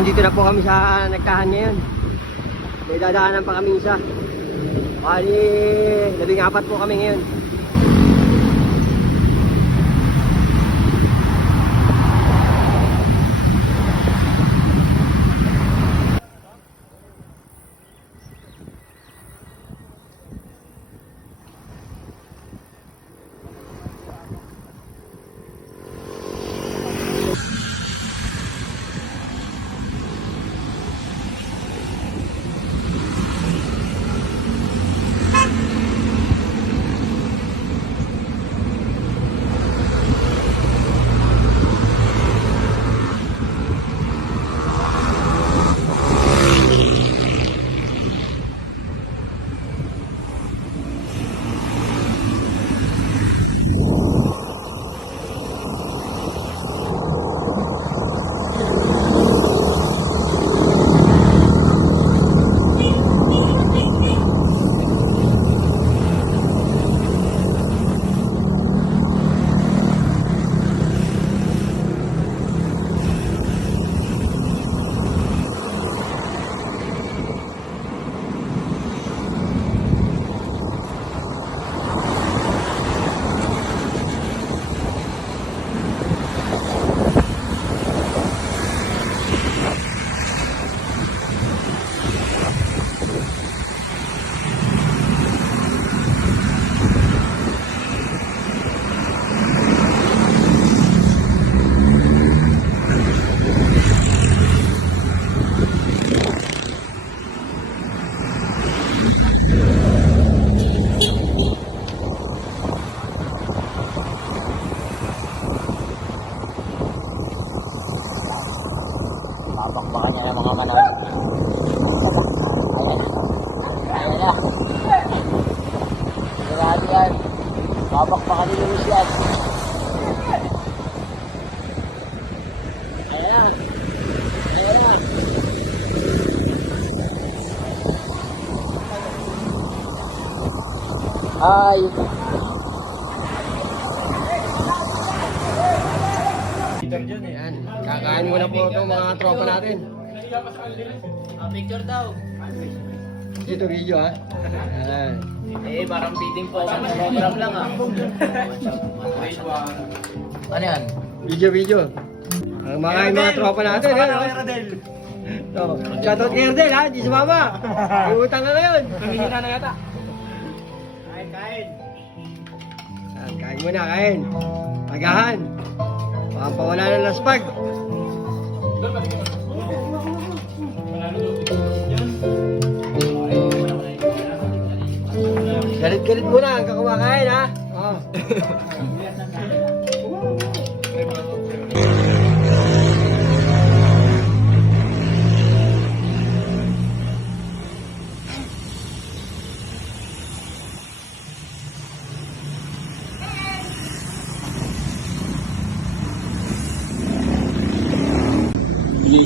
nandito na po kami sa nagkahan ngayon. May dadaanan pa kami isa. Bali, labing apat po kami ngayon. Ay. Ayan, kakain muna po itong mga tropa natin. picture daw. Dito video ha. Ayan. Eh, parang beating po ako sa program lang ah. ano yan? Video video. Ang mga mga tropa natin. Ayan, oh. So, shoutout kay Erdel ha, di sumama. May utang ka ngayon. Pamilya na yata. Kain muna, kain. Agahan. Baka pawala ng laspag. Galit-galit muna ang kakumakain ha. Oh.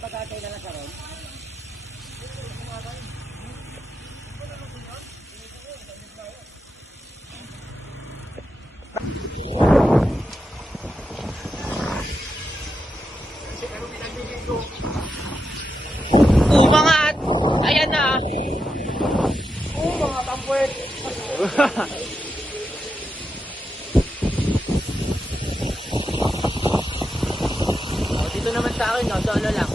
tama sa kapatid. Umangat! Ayan na! Dito naman sa akin, no? Solo lang.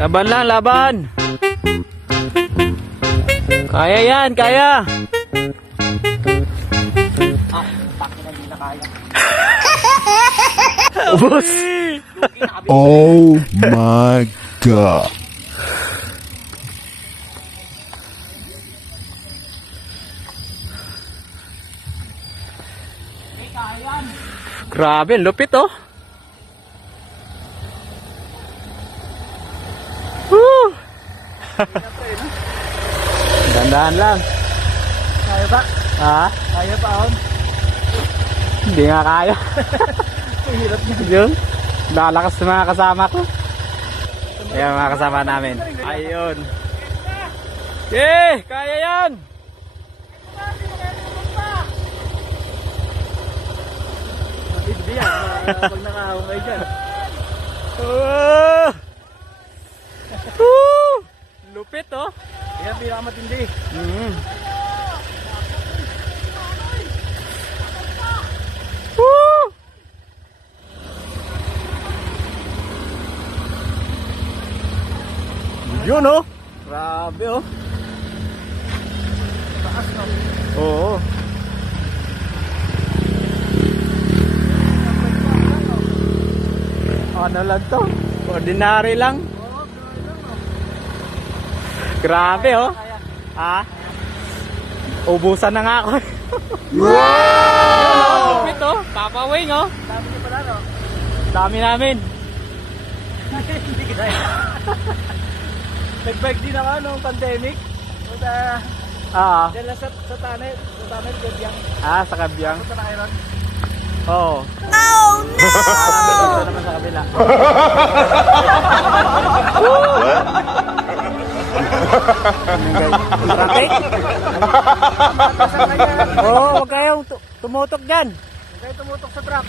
Laban lang, laban. Kaya yan, kaya. Ubus. Oh my god. Grabe, lupit oh. Dandahan lang. Kaya ba? Ha? Kaya pa on? Hindi nga kaya. Hirap niya. Yun. Lalakas sa mga kasama ko. Ayan mga kasama namin. Ayun. Eh, kaya yan. Hindi yan. Pag nakahumay dyan. Oh! Lupit oh. Yan pinakamatindi. Mm. Woo! Yun oh. Grabe oh. Oo. Ano lang to? Ordinary lang. Grabe oh. Ha? Ubusan na nga ako. wow! Lupit oh. Papa Wing oh. Sabi niyo pala no? Dami namin. Hindi kaya. Nag-bike din ako nung pandemic. Punta, Ah, dyan lang sa, sa tunnel. Sa tunnel, Gabyang. ah sa kabyang. Punta na kayo ron. Oo. Oh no! Ito naman sa kabila. Traffic? Oo, oh, huwag kayong tu- tumutok dyan. Huwag kayo tumutok sa truck.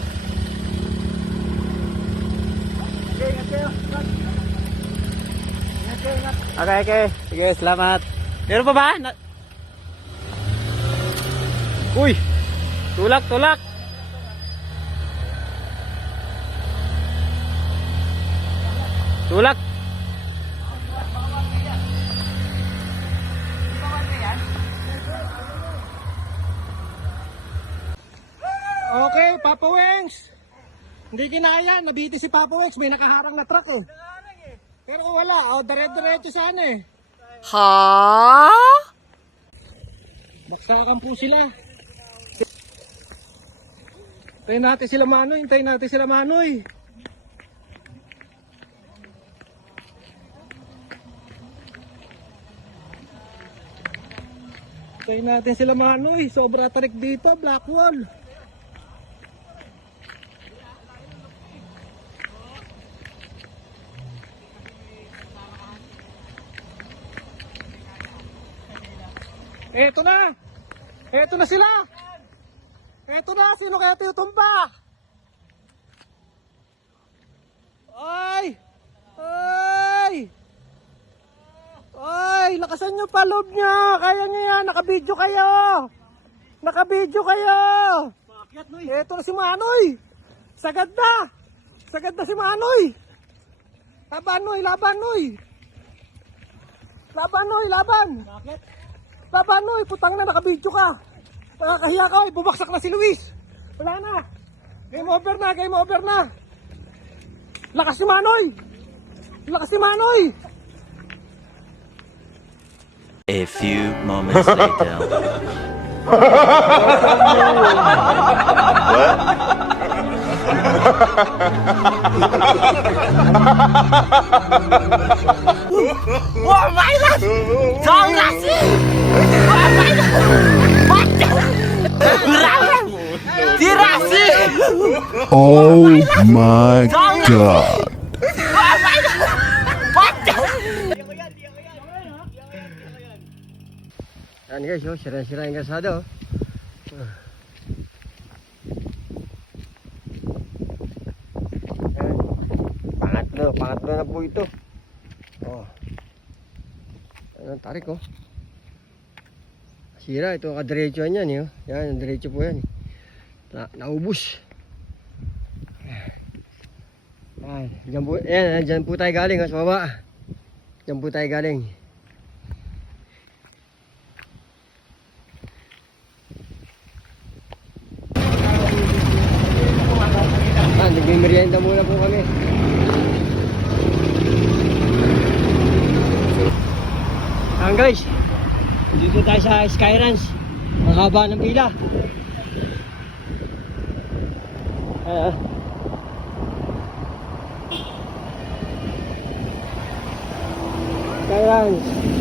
Okay, ingat. Okay, okay. Sige, salamat. Meron pa ba? Na- Uy! Tulak, tulak! Tulak! Wengs. Hindi kinaya, nabiti si Papa Wengs. May nakaharang na truck oh. Pero wala, oh, dire-diretso sana eh. Ha? Baksakan po sila. Hintayin natin sila Manoy, hintayin natin sila Manoy. Hintayin natin sila Manoy, sobra tarik dito, black Eto na! Eto na sila! Eto na! Sino kaya tutumba? Ay! Ay! Ay! Lakasan nyo pa loob nyo! Kaya nyo yan! Nakabidyo kayo! Nakabidyo kayo! Eto na si Manoy! Sagad na! Sagad na si Manoy! Laban Noy! Laban Noy! Laban Noy! Laban! Bakit? Laban Noy! Putang na nakabidyo ka! Nakakahiya ka! oy. Bubaksak na si Luis! Wala na! Game over na! Game over na! Lakas si Manoy! Lakas si Manoy! A few moments later. Oh my god. Yan guys, oh, sira-sira yung kasada oh. Pangatlo, pangatlo na po ito. Oh. Ang tarik oh. Sira, ito ang kadiretso yan eh. Oh. Yan, ang diretso po yan eh. Na, naubos. Yan, dyan po, yan, dyan po tayo galing oh, sa baba. Diyan po tayo galing. Ah, nagmimerienda muna po kami. Ayan guys, dito tayo sa Skyranch. Ang haba ng pila. Ah. Skyranch.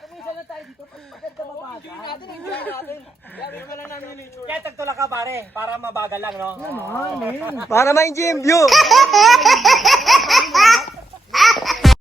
Kitang kita. Kaya tagtulak ka pare, para mabagal lang, no? Para ma-enjoy yung view.